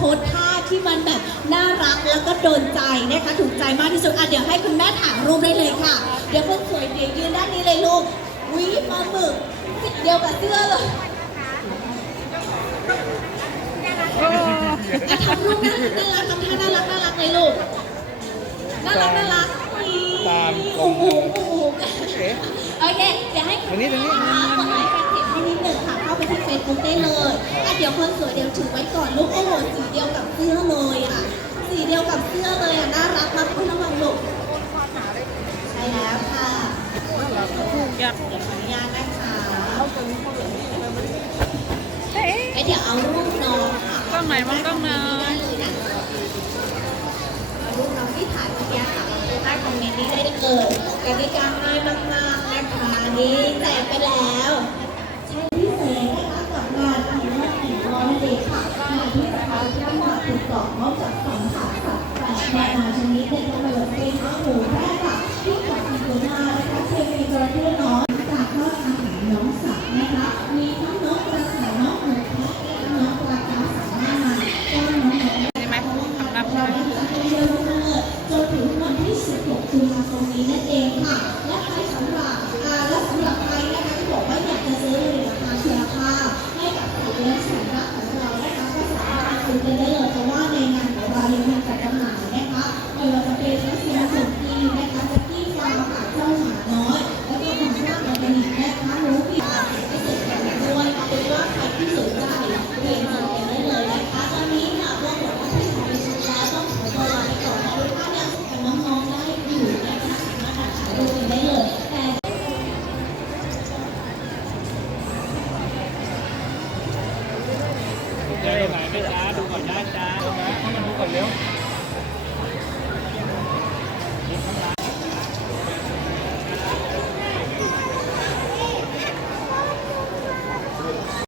โพสท่าที่มันแบบน่ารักแล้วก็โดนใจนะคะถูกใจมากที่สุดอะเดี๋ยวให้คุณแม่ถ่ายรูปได้เลยค่ะ เดี๋ยวคนสวยเดี๋ยวยืนด้านนี้เลยลูกวิปลาหมึกสีเดียวกับเสื้อเลยอะทำรูปน่ารักน่ารักทำท่าน่ารักน่ารักเลยลูกน่ารักน่ารักนี่ตามโอ้โหโอ้โหโอเคเดี๋ยวให้คุณตรงนี้ตรงนี้นะคะกดไลค์แฟ ไปที่เฟซบุ๊กได้เลยอะเดี๋ยวคนสวยเดี๋ยวถือไว้ก่อนลูกโอ้โหสีเดียวกับเสื้อเลยอะ สีเดียวกับเสื้อเลยอะน่ารักมากคุณระวังลูกใช่แล้วค่ะเดี๋ยวขออนุญาตนะคะไอเดี๋ยวเอารูปน้องค่ะกล้องไหนมองกล้องไหนได้เอารูปน้องที่ถ่ายเมื่อกี้ค่ะใต้คอมเมนต์นี้ได้เลยกติกาง่ายมากๆนะคะนี่แจกไปแล้ว ใช้พิเศษนะคะกับงานอีเวนต์แห่งร้อยเดย์ค่ะงานที่จะพาทุกท่านมาติดต่อพร้อมกับสัมผัสสัตว์ แน่นอนชนิดในตัว Yeah.